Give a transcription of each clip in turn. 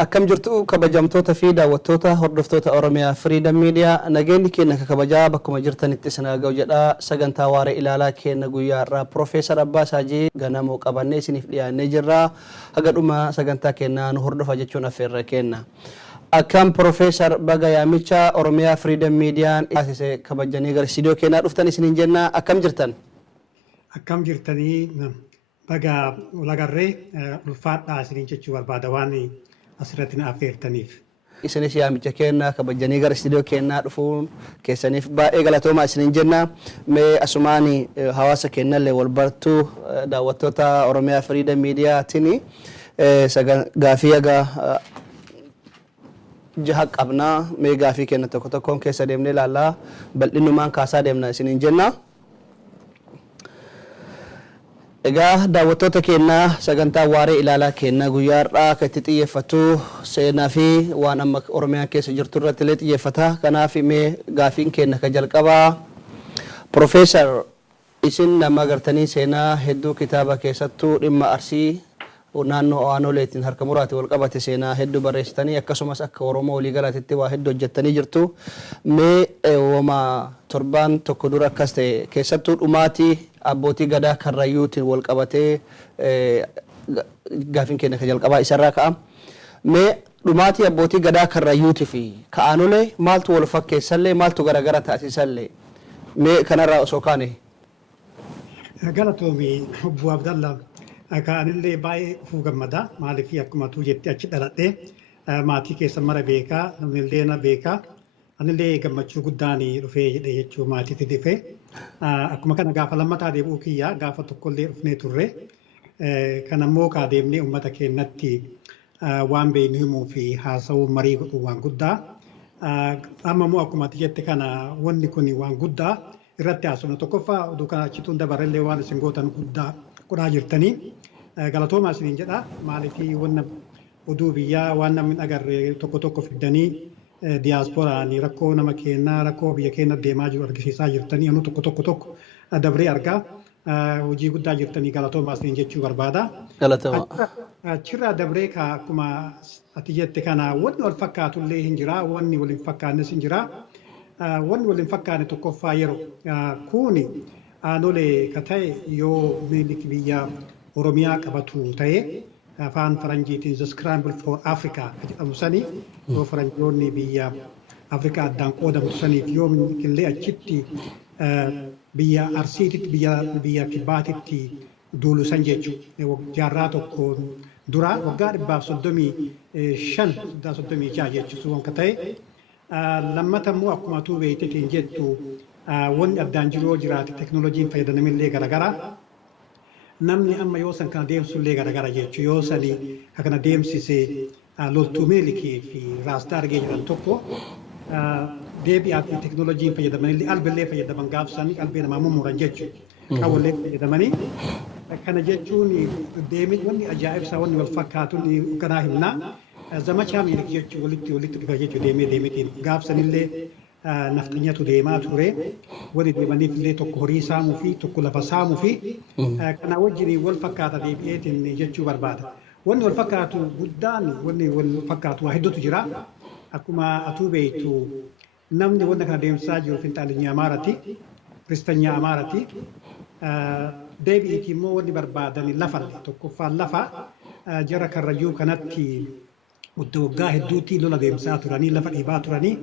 akkam jirtu kabajamtoota fi daawwattoota hordoftoota Oromiyaa Freedom Media nageenyi keenya kabajaa bakkuma jirtanitti sana ga'u jedha sagantaa waaree ilaalaa keenya guyyaa irraa Profeesar Abaasi Hajjii Ganamo qabannee isiniif dhiyaannee jirra haga dhuma sagantaa keenya nu hordofa jechuun affeerra kenna akkam Profeesar baga yaamicha Oromiyaa Freedom Media taasiise kabajanii gara studio keenya dhuftan isiniin jenna akkam jirtan baga ulagarree ulfaadhaa isiniin jechuu barbaada waan asirratti na affeertaniif. Isinis yaamicha keenya kabajanii gara studio keenya dhufuun keessaniif baay'ee galatoomaa isiniin jenna. Mee asumaani hawaasa keenyallee wal bartuu daawwattoota Oromiyaa Freedom Mediaatiin gaafii jaha qabnaa mee gaafii keenya tokko tokkoon keessa deemnee ilaallaa bal'innumaan kaasaa deemna isiniin jenna. Egaa daawwattoota keenya sagantaa waaree ilaalaa keenya guyyaa har'aa kan itti xiyyeeffatu seenaa fi waan amma Oromiyaan keessa jirtu irratti illee xiyyeeffata. Kanaaf mee gaafiin keenya kan jalqabaa Profeesar isin nama agartanii seenaa hedduu kitaaba keessattuu dhimma Arsii naannoo Aanoleetiin harka muraatii wal qabate seenaa hedduu barreessitanii akkasumas akka Oromoo walii galaatitti waa hedduu hojjettanii jirtu. Mee wama torbaan tokko dura akkas ta'e keessattuu dhumaatii abbootii gadaa karrayyuutiin wal qabatee gaafiin keenya kan jalqabaa isarraa ka'a. Mee dhumaatii abbootii gadaa karrayyuutii fi Aanolee maaltu wal fakkeessallee maaltu garagara taasisallee mee kanarraa osoo kaane. Galatoomi obbo Abdallah Kaanillee baay'ee fuugammadaa maaliif akkuma tuu jettee achi dhaladhee maatii keessa mara beekaa namnillee na beekaa anillee gammachuu guddaan dhufee jedhee jechuu maatiitti dhufee akkuma kana gaafa lammataa deebi'uu kiyyaa gaafa tokkollee dhufnee turre kanammoo kaa deemnee uummata keenyatti waan beeknu himuu fi haasawuu marii godhuu waan guddaa amma immoo akkuma ati jette kana wanni kun waan guddaa irratti haasofna tokkoffaa oduu kana achituun dabarallee waan isin gootan guddaa godhaa jirtanii galatoomaa isiniin jedha maaliif wanna oduu biyyaa waan namni agarre tokko fiddanii diyaaspooraan rakkoo nama keenyaa rakkoo biyya keenya deemaa jiru argisiisaa jirtanii anu tokko dabree argaa hojii guddaa jirtanii galatoomaa isiniin jechuu barbaada. Achirraa dabree akkuma ati jette kana wanni wal fakkaatullee hin jira wanni wal hin fakkaannes hin jira wanni wal hin fakkaanne tokkoffaa yeroo kuni Aanolee ka ta'e yoo miiliki biyya Oromiyaa qabatu ta'e afaan faranjiitiin the scramble for Africa jedhamu sanii yoo faranjoonni biyya Afrikaa addaan qoodamtu saniif yoo miillikillee achitti biyya Arsiititti biyya Kibbaatitti duulu san jechuudha. Jaarraa tokko dura waggaa 135 jechuudha waan ka ta'e lammata immoo akkuma tuu beektetiin jettu wanni addaan jiru jiraate teknooloojiin fayyadamillee garagaraa namni amma yoo san kana deemsullee garagara jechuudha yoo sani kana deemsisee loltuu meelikii fi raastaa argee jiran tokko deebi'aa fi teknooloojiin fayyadamanillee albillee fayyadaman gaafsanii qalbii namaa mummuran jechuudha qawwallee fayyadamanii kana jechuun deemee wanni ajaa'ibsaa wanni wal fakkaatuun kanaa himnaa zamachaa meelikii jechuudha walitti dhufa jechuudha deemeetiin gaafsanillee naftinyatu deemaa ture wali deemaniif illee tokko horii saamuu fi tokko lafa saamuu fi kana wajjin wal fakkaata deebi'eetiin jechuu barbaada. Wanni wal fakkaatu guddaan wanni wal fakkaatu waa hedduutu jira. Akkuma atuu beektu namni wanta kana deemsaa jiru finxaalinyaa Amaarati, Kiristaanyaa Amaarati deebi'iitii immoo wanni barbaadan lafa tokkoffaan lafa jara karrayyuu kanatti waggaa hedduutti lola deemsaa turanii lafa dhiibaa turanii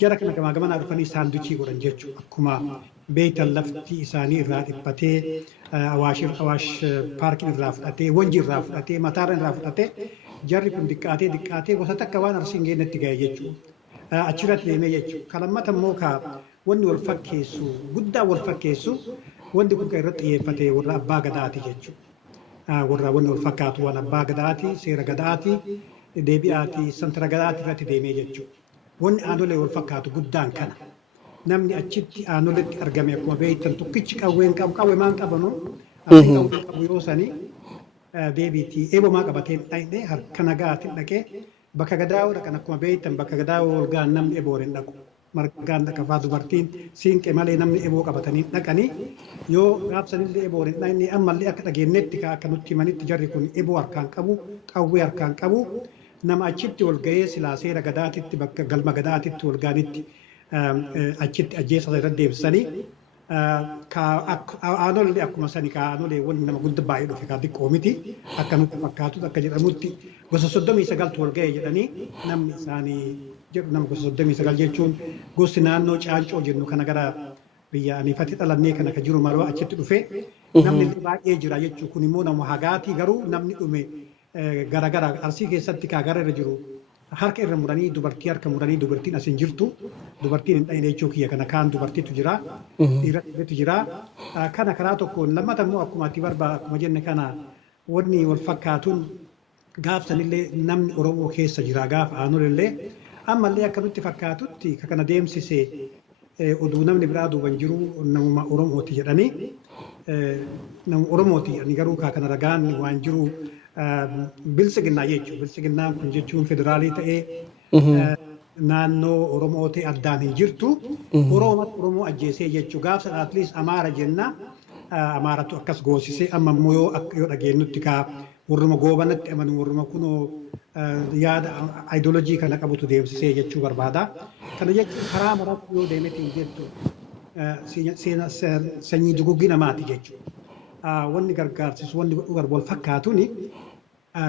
jara kana gamaa dhufanii saanduchii godhan jechuudha. Akkuma beektan lafti isaanii irraa dhiphatee awaash paarkiin irraa fudhatee wanji irraa fudhatee mataarra irraa fudhatee jarri kun diqqaatee gosa takka waan arsiin geennetti ga'e jechuudha. Achirratti deemee jechuudha. Kalammata immoo wanni wal fakkeessu guddaa wal fakkeessu wanti kun irratti xiyyeeffate warra abbaa gadaati jechuudha. Warra wanni wal fakkaatu waan abbaa gadaati seera gadaati. Deebi'aati santara gadaati irratti deemee jechuudha. Wanni Aanolee wal fakkaatu guddaan kana. Namni achitti Aanoleetti argame akkuma beektan tokkichi qawween qabu qawwee maan qabanu qawween qabu yoo sanii deebiitii eebomaa qabateen dhaqee harka nagaatiin dhaqee bakka gadaa'oo dhaqan akkuma beektan bakka gadaa'oo ol ga'an namni eboon hin dhaqu. Margaan dhaqafaa dubartiin siinqee malee namni eboo qabatanii dhaqanii yoo gaafsanillee eboon hin dhaqne ammallee akka dhageenyetti akka nutti himanitti jarri kun eboo harkaan qabu qawwee harkaan qabu nama achitti wal ga'ee silaa seera gadaatitti bakka galma gadaatitti wal ga'anitti achitti ajjeesa irra deebisanii aanollee akkuma sani aanollee wanni nama guddaa baay'ee dhufe kaa xiqqoo miti akka nutti fakkaatu akka jedhamutti gosa 39 wal ga'e jedhanii namni isaanii jedhu nama gosa 39 jechuun gosti naannoo caancoo jennu kana gara biyya aniifatti dhalannee kana ka jiru maroo achitti dhufe namni baay'ee jira jechuun kun immoo nama hagaatii garuu namni dhume garagara arsii keessatti kaagara irra jiru harka irra muranii dubartii harka muranii dubartiin asin jirtu dubartiin hin dhayine jechuu kiyya kana kaan dubartiitu jira dhiira dhiiratu jira kana karaa tokkoon lammata immoo akkuma ati barbaada akkuma jenne kana wanni wal fakkaatuun gaafsanillee namni Oromoo keessa jira gaafa aanolillee ammallee akka nutti fakkaatutti kana deemsisee oduu namni biraa duuban jiru namuma Oromooti jedhanii nama Oromooti jedhanii garuu kana ragaan waan jiru bilisiginnaa jechuudha. Bilisiginnaan kun jechuun federaalii ta'ee naannoo Oromoo ta'e addaan hin jirtu. Oromoo ajjeesee jechuudha. Gaafsa atleast Amaara jenna. Amaaratu akkas goosisee amma immoo yoo dhageenyutti kaa warruma goobanatti amanu warruma kunoo yaada ideoloojii kana qabutu deemsisee jechuu barbaada. Kana jechuun karaa maraatti yoo deemete hin jettu sanyii duguggii namaati jechuudha. Wanni gargaarsisu wanni wal fakkaatuuni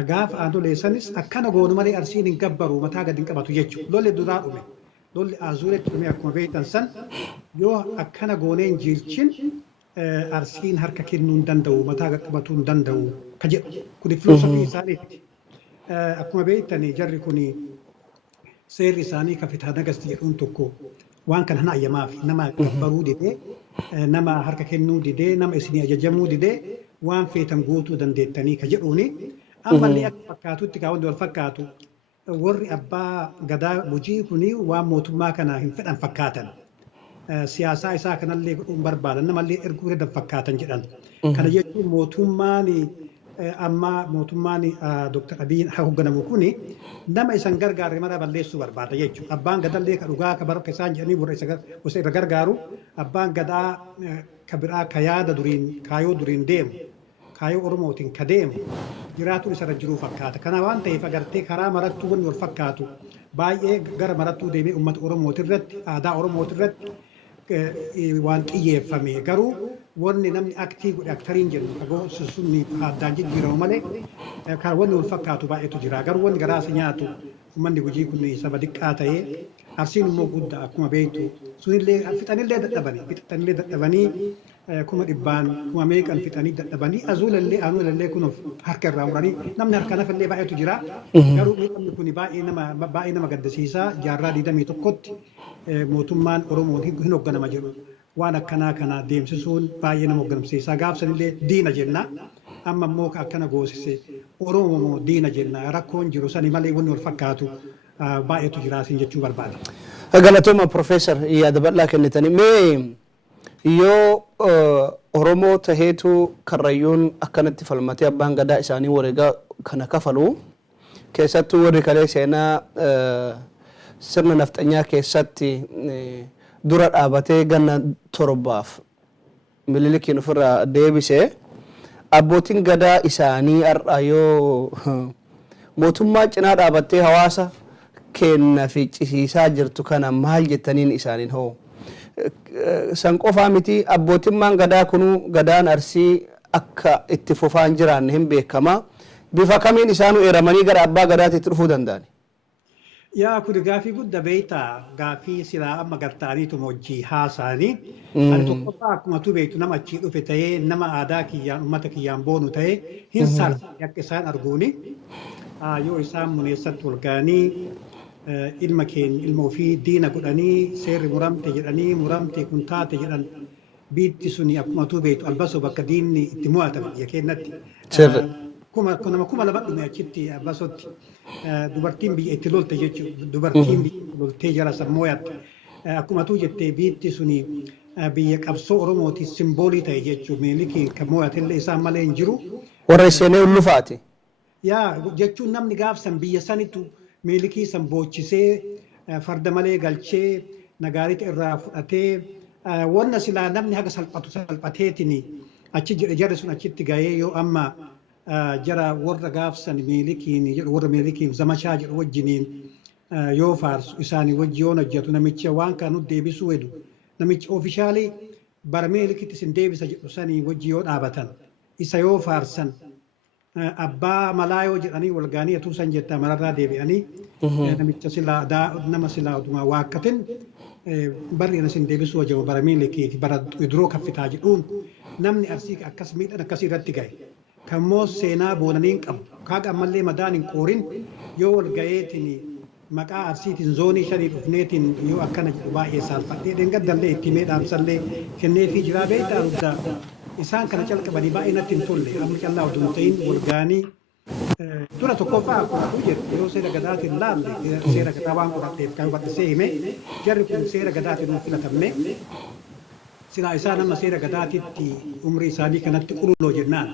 gaafa adoleessanis akkana goonu malee arsiin hin gabbaru mataa gadi hin qabatu jechuudha. Lolli duraa dhume lolli azuuretti dhume akkuma beektan san yoo akkana goonee hin jiilchin arsiin harka kennuu hin danda'u mataa gadi qabatuu hin danda'u ka jedhu kuni filoosofii isaaniiti. Akkuma beektani jarri kuni seerri isaanii kafitaa nagasti jedhuun tokko waan kana hin ayyamaaf nama gabbaruu didee nama harka kennuu didee nama isinii ajajamuu didee waan feetan guutuu dandeettanii ka jedhuuni ammallee akka fakkaatutti kaa wanti wal fakkaatu warri abbaa gadaa hojii kuni waan mootummaa kana hin fedhan fakkaatan siyaasaa isaa kanallee godhuun barbaadan namallee erguu fedhan fakkaatan jedhan kana jechuun mootummaan amma mootummaan Dr. Abiyin hoogganamu kuni nama isan gargaarre mara balleessuu barbaada jechuudha. Abbaan gadallee ka dhugaa ka baraka isaan jedhanii warra isa irra gargaaru abbaan gadaa ka biraa ka yaada duriin kaayoo duriin deemu kaayoo Oromootiin ka deemu jiraatu isarra jiruu fakkaata. Kana waan ta'eef agartee karaa marattuu wanni wal fakkaatu baay'ee gara marattuu deemee uummata Oromootirratti aadaa Oromootirratti waan xiyyeeffame garuu wanni namni aktii godhe aktariin jennu kagoo sunni addaan jijjiiramu malee kan wanni wal fakkaatu baay'eetu jira garuu wanni garaasa nyaatu uummanni hojii kun saba xiqqaa ta'ee arsiin immoo guddaa akkuma beektu sunillee fixanillee dadhabanii kuma dhibbaan kuma meeqan fixanii dadhabanii azuulallee aanulallee kun harka irraa muranii namni harka nafallee baay'eetu jira garuu miidhamni kun baay'ee nama gaddisiisaa jaarraa 21tti mootummaan Oromoon hin hoogganama jedhu waan akkanaa kana deemsisuun baay'ee nama hoogganamsiisaa gaafsanillee diina jenna amma immoo akkana goosise Oromoo diina jenna rakkoon jiru sani malee wanni wal fakkaatu baay'eetu jira siin jechuu barbaada. Galatooma Profeesar yaada bal'aa kennitanii mee yoo Oromoo taheetu karrayyuun akkanatti falmatee abbaan gadaa isaanii wareegaa kana kafalu keessattuu warri kalee seenaa sirna nafxanyaa keessatti dura dhaabatee ganna torbaaf mililikiin ofirraa deebisee abbootiin gadaa isaanii har'a yoo mootummaa cinaa dhaabattee hawaasa kenna fi cisiisaa jirtu kana maal jettaniin isaaniin hoo san qofaa miti abbootimmaan gadaa kunuu gadaan arsii akka itti fufaan jiraanne hin beekama bifa kamiin isaanu eeramanii gara abbaa gadaatitti dhufuu danda'ani. Yaa kun gaafii guddaa beektaa gaafii silaa amma gartaaniitu hojii haasaanii ani tokkoffaa akkuma tu beektu nama achii dhufe ta'ee nama aadaa kiyyaan uummata kiyyaan boonu ta'ee hin salpha akka isaan arguuni yoo isaan muneessatti wal ga'anii ilma keenya ilma ofii diina godhanii seerri muramte jedhanii muramte kun taate jedhan biitti suni akkuma tu beektu albasoo bakka diinni itti mo'atame biyya keenyatti. Kuma lama dhume achitti abbasotti dubartiin biyya itti lolte jechuudha dubartiin biyya loltee jara sammooyaatti akkuma tu jettee biitti suni biyya qabsoo Oromooti simboolii ta'e jechuudha meeliki kan mo'atellee isaan malee hin jiru. Warra isheenee ulfaate. Yaa jechuun namni gaafsan biyya sanitu meelikii san boochisee farda malee galchee nagaarita irraa fudhatee wanna silaa namni haga salphateetini achi jedhe jarri sun achitti gahee yoo amma jara warra gaafsan meelikiin jedhu warra meelikiin zamachaa jedhu wajjiniin yoo faarsu isaanii wajji yoo hojjetu namicha waan kaanu deebisuu hedu namichi oofishaalii bara meelikitti isin deebisa jedhu sanii wajji yoo dhaabatan isa yoo faarsan abbaa malaa yoo jedhanii walgaanii atuu san jettaa mararraa deebi'anii namicha silaa nama silaa oduma waakkatin barri isin deebisuu wajjama bara meelikiiti bara duroo kaffitaa jedhuun namni arsii akkas miidhan akkasii irratti ga'e. Kammoo seenaa boonaniin qabu kaaga ammallee madaan hin qoorin yoo wal ga'eetiin maqaa arsiitiin zoonii shanii dhufneetiin yoo akkana jedhu baay'ee saalfadhee deengaddallee itti meedhaamsallee kenneefii jiraa beektaa dugdaa isaan kana calqabanii baay'ee natti hin tolle amma callaa oduu hin ta'in wal ga'anii dura tokkoffaa akkuma jedhu yoo seera gadaatiin laalle seera gadaa waan qoratteef kan hubadhisee hime jarri kun seera gadaatiin hin filatamne silaa isaa nama seera gadaatitti umrii isaanii kanatti qululloo jennaan.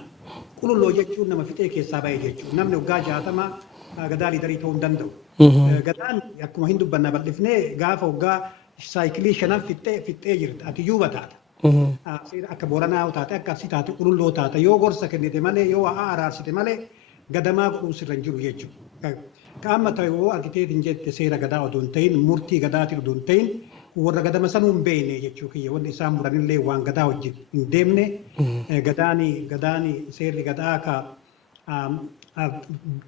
Qululloo jechuun nama fixee keessaa ba'e jechuudha. Namni waggaa 60 gadaa liidarii ta'uu hin danda'u. Gadaan akkuma hin dubbanna bal'ifnee gaafa waggaa saayikilii 5 fixee jirti. Ati yuuba taata. Akka Booranaa taate akka Arsii taate qululloo taata. Yoo gorsa kennite malee yoo waa araarsite malee gadamaa godhuu sirra hin jiru jechuudha. Qaama ta'e yoo argiteetiin jette seera gadaa odoo hin ta'in murtii gadaatiin odoo hin ta'in warra gadama sanuu hin beekne jechuu kiyya wanni isaan muranillee waan gadaa wajjin hin deemne gadaani seerri gadaa ka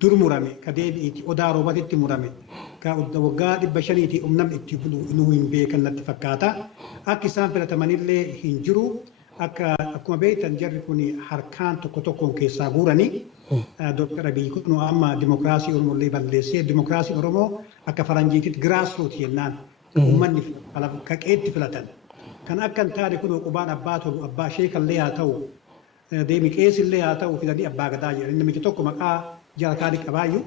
dur murame ka deebi'iiti odaa roobatitti murame ka waggaa 500 namni itti bulu inuu hin beekan natti fakkaata akka isaan filatamanillee hin jiru akkuma beektan jarri kun harkaan tokko tokkoon keessaa guuranii Dr. Abiy kun amma dimokiraasii Oromollee balleessee dimokiraasii Oromoo akka faranjiititti grassroot jennaan ummanni kaqeetti filatan kan akka hin taane kun qubaan abbaa tolu abbaa sheekallee haa ta'u deemi qeesillee haa ta'u fidanii abbaa gadaa jedhanii namichi tokko maqaa jarakaanii qabaayyuu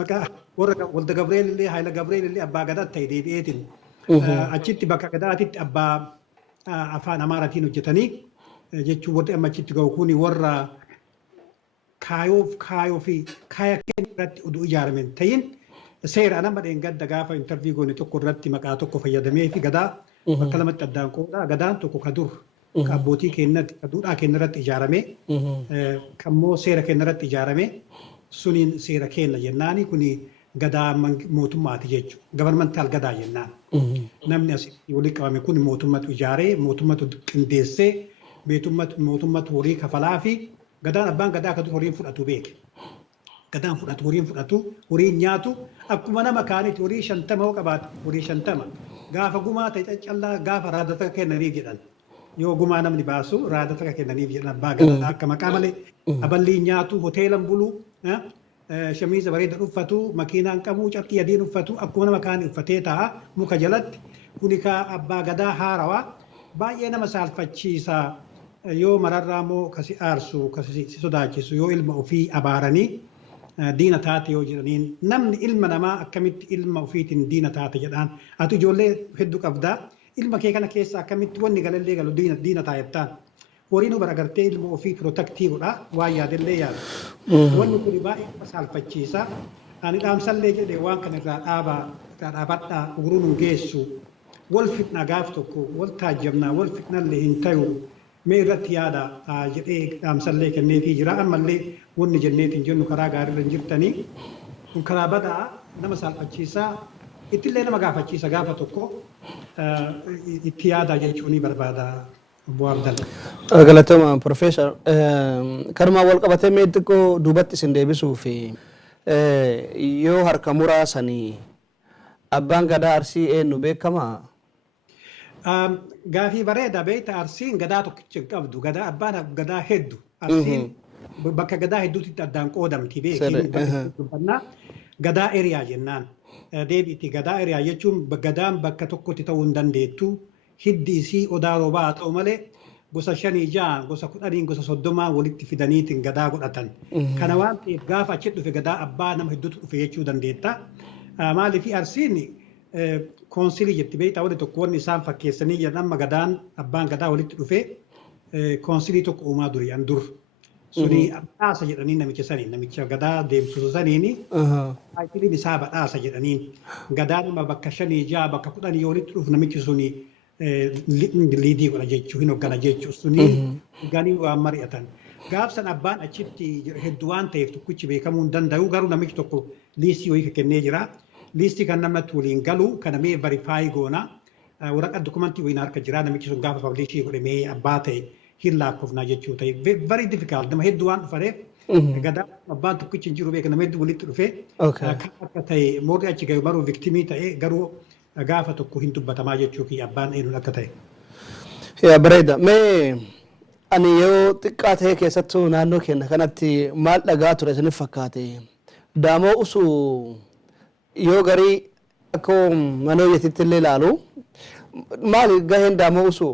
maqaa warra walda Gabreelillee Haayila Gabreelillee abbaa gadaa ta'e deebi'eetiin achitti bakka gadaatitti abbaa afaan Amaaratiin hojjetanii jechuun warri amma achitti ga'u kuni warra kaayoo fi kaaya keenya irratti oduu ijaaramen ta'in seera nama dheengadda gaafa intarvii goone tokko irratti maqaa tokko fayyadamee fi gadaa bakka lamatti addaan qoodhaa gadaan tokko ka dur ka abbootii keenyatti ka duudhaa keenya irratti ijaarame kammoo seera keenya irratti ijaarame suniin seera keenya jennaani kuni gadaa mootummaati jechuudha. Gabarmantaal gadaa jennaan. Namni asii walitti qabame kun mootummatu ijaaree mootummatu qindeessee mootummatu horii kafalaa fi gadaan abbaan gadaa akka horiin fudhatu beeke. Gadaan fudhatu horiin fudhatu horiin nyaatu akkuma nama kaanitti horii 50 hoo qabaate horii 50 gaafa gumaa ta'e caccallaa gaafa raadata kennaniif jedhan yoo gumaa namni baasu raadata kennaniif jedhan abbaa gadaa akka maqaa malee aballi nyaatu hoteelan bulu shamiisa bareeda uffatu makiinaan qabu carqii adiin uffatu akkuma nama kaanii uffatee ta'a muka jalatti kuni ka abbaa gadaa haarawaa baay'ee nama saalfachiisa yoo mararraa moo kasi aarsu kasi sodaachisu yoo ilma ofii abaaranii diina taate yoo jedhaniin namni ilma namaa akkamitti ilma ofiitiin diina taate jedhaan ati ijoollee hedduu qabdaa ilma kee kana keessa akkamitti wanni galallee galu diina taayettaan horiin baragartee ilma ofii pirootektii godha waan yaadellee yaadu. Wanni kun baay'ee saalfachiisa. Ani dhaamsallee jedhee waan kana irraa dhaabadhaa uguruun hin geessu. Wal fitnaa gaaf tokko wal taajjabnaa wal fitnallee hin tayu mee irratti yaada jedhee dhaamsallee kenneefii jira. Ammallee wanni jenneetiin jennu karaa gaariirra hin jirtanii kun karaa badaa nama saalfachiisaa ittillee nama gaafachiisa gaafa tokko itti yaadaa jechuun barbaada. Galatama Professor karma wal qabatee mee xiqqoo duubatti isin deebisuu fi yoo harka muraasanii abbaan gadaa Arsii eenyu beekamaa? Gaafii bareeda beekta Arsiin gadaa tokkicha hin qabdu gadaa abbaan gadaa hedduu Arsiin bakka gadaa hedduutti addaan qoodamti beekii gadaa eriyaa jennaan deebiitti gadaa eriyaa jechuun gadaan bakka tokkotti ta'uu hin dandeettu. Hiddi isii odaa roobaa haa ta'u malee gosa 5 6 gosa 10 gosa 30 walitti fidaniitiin gadaa godhatan. Kana waan ta'eef gaafa achi dhufe gadaa abbaa nama hedduutu dhufe jechuu dandeetta. Maaliif Arsiin koonsilii jetti beektaa wanti tokko wanni isaan fakkeessanii jedhan amma gadaan abbaan gadaa walitti dhufe koonsilii tokko uumaa durii an dur. Suni badhaasa jedhanii namicha gadaa deemsisu saniini taayitiliin isaa badhaasa jedhaniin gadaan nama bakka 5 6 bakka 10 yoo walitti dhufu namichi suni liidii godha jechuu hin hoggana jechuu suni ganii waan mari'atan. gaafsan abbaan achitti hedduu waan ta'eef tokkichi beekamuu hin danda'u garuu namichi tokko liistii wayii kennee jira. Liistii kan namatti waliin galu kana mee verifaayi goona. Waraqaa dokumentii wayiin harka jira namichi sun gaafa pablishii godhe mee abbaa ta'e hin lakkoofnaa jechuu ta'e. Very difficult nama hedduu waan dhufareef gadaa abbaan tokkichi hin jiru beeka nama hedduu walitti dhufee kan akka ta'e moorri achi gahu baruu viktimii ta'e garuu gaafa tokko hin dubbatamaa jechuu fi abbaan eenyuun akka ta'e. Yaa bareeda mee ani yoo xiqqaa ta'e keessattuu naannoo keenya kanatti maal dhagaa ture isiniif fakkaate daamoo usuu yoo garii akka manoo yetitti illee ilaalu maal gaheen daamoo usuu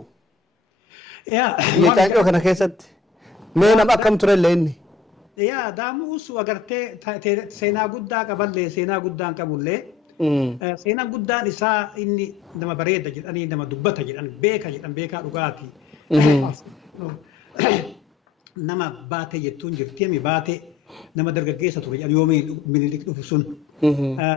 miidhaanjoo kana keessatti mee nama akkam ture illee inni. Yaa daamoo usuu agartee seenaa guddaa qaballee seenaa guddaan qabullee seenaan guddaan isaa inni nama bareeda jedhanii nama dubbata jedhan beeka jedhan beekaa dhugaati. Nama baate jettuun jirti mi baate nama dargaggeessa ture jedhan yoomii Minilik dhufu sun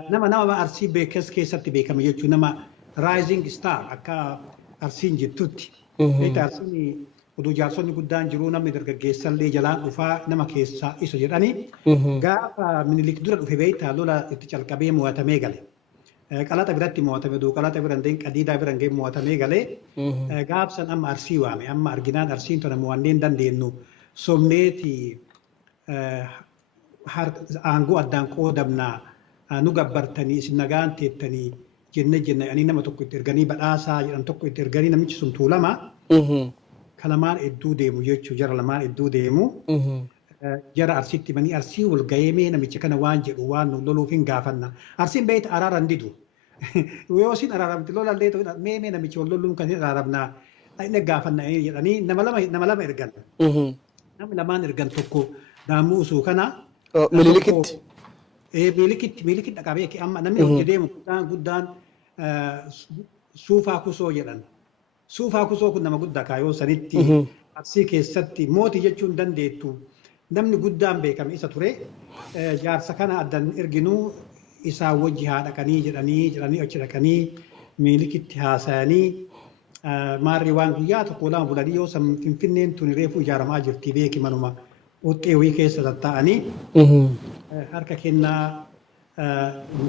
nama arsii beekas keessatti beekame jechuun nama rising star akka arsiin jettutti. Arsiin oduu jaarsonni guddaan jiru namni dargaggeessallee jalaan dhufaa nama keessaa isa jedhanii gaafa Minilik dura dhufe beektaa lola itti calqabee mo'atamee gale. Qalaxa biratti mo'atame duu qalaxa biran deem qadiidaa biran ga'e mo'atamee galee gaafsan amma arsii waame amma arginaan arsiin tona mo'anneen dandeenyu somneeti aangoo addaan qoodamnaa nu gabbartanii isin nagaan teettanii jenne ani nama tokko itti erganii badhaasaa jedhan tokko itti erganii namichi sun tuulama kalamaan hedduu deemu jechuu jara lamaan hedduu deemu jara arsiitti manii arsii wal ga'eemee namicha kana waan jedhu waan nu loluuf hin gaafanna arsiin beeyta araaran didu yoo isin araaramti lolallee ta'u mee namicha wal loluun kan hin araaramnaa inni gaafanna jedhanii nama lama ergan namni lamaan ergan tokko daamuu usuu kana Minilikitti miilikitti dhaqabee amma namni hojii deemu guddaan suufaa kusoo jedhan suufaa kusoo kun nama guddaa kaayoo sanitti arsii keessatti mootii jechuun dandeettu namni guddaan beekame isa ture jaarsa kana addan erginuu isaa wajji haa dhaqanii jedhanii achi dhaqanii miilikitti haasayanii maarri waan guyyaa tokko lama bulanii yoo finfinneen tuni reefu ijaaramaa jirti beeki manuma uxxeewii keessa tatta'anii harka kennaa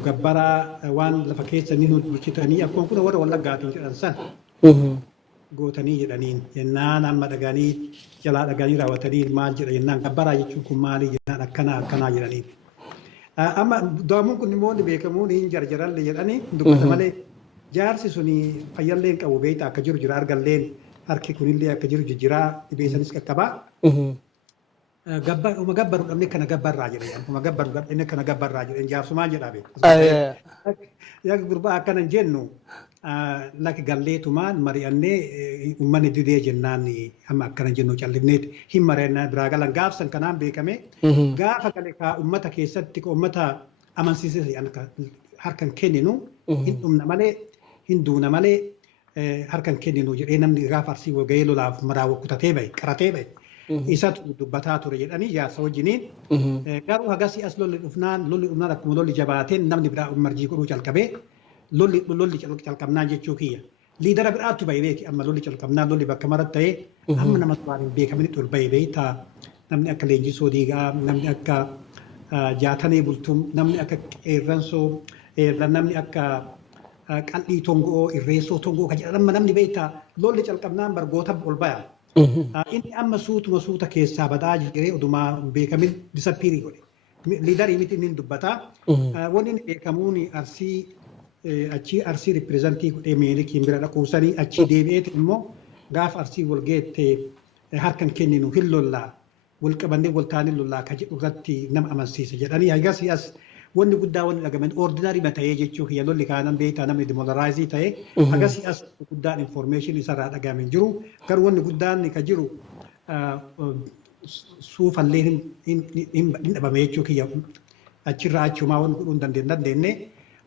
gabbaraa waan lafa keessa ni bulchitanii akkuma kun warra wallaggaatiin jedhan san gootanii jedhaniin jennaan amma dhaganii jalaa dhaganii raawwatanii maal jedha jennaan gabbaraa jechuun kun maalii jennaan akkanaa jedhaniin. Amma daamuun kun immoo beekamuun hin jarjaralle jedhanii dubbata malee jaarsi suni fayyalleen qabu beektaa akka jiru jira argalleen harki kunillee akka jiru jijjiraa dhibeessanis qaqqabaa. Uma gabbaru dhabne kana gabbarraa jedhan uma gabbaru dhabne kana gabbarraa jedhan jaarsu maal jedhaa beeku. Yaa gurbaa akkanan jennu laki galleetumaan mari'annee uummanni didee jennaan amma akkana jennu callifneeti hin mari'annaa biraa galan gaafsan kanaan beekame gaafa gale kaa uummata keessatti uummata amansiisee harkan kenninu hin dhumna malee hin duuna malee harkan kenninu jedhee namni gaafa arsii gahee lolaaf maraawwa kutatee bahe qaratee bahe. Isatu dubbataa ture jedhanii jaarsa wajjiniin garuu hagasii as lolli dhufnaan akkuma lolli jabaateen namni biraa marjii godhuu calqabee lolli calqabnaan jechuu kiyya. Liidara biraattu bahee beeki amma lolli calqabnaan lolli bakka maratti ta'ee amma nama waan hin beekaminitti ol bahee beektaa namni akka leenjisoo diigaa namni akka jaatanee bultum namni akka qeerransoo namni akka qal'ii tongoo irreessoo tongoo kan jedhan namni beektaa lolli calqabnaan bargoota ol baya. Inni amma suuta keessaa badaa jiree odumaa beekamin disappiirii godhe. Liidarii miti inni dubbataa. Wanni inni beekamuun arsii ripireezantii godhee Minilikiin bira dhaquusanii achii deebi'eeti immoo gaafa arsii wal geette harkan kenninu hin lollaa wal qabannee wal taanee lollaa kan jedhu irratti nama amansiisa jedhanii hagasii as wanni guddaa wanni dhagaman ordinaarii ta'ee jechuu kiyya lolli kaanan beektaa namni dimolaraayizii ta'ee hagasii as guddaan infoormeeshinii isarraa dhagaman jiru garuu wanni guddaan ka jiru suufallee hin dhabame jechuu kiyya achirraa achumaa wanni godhuu hin dandeenye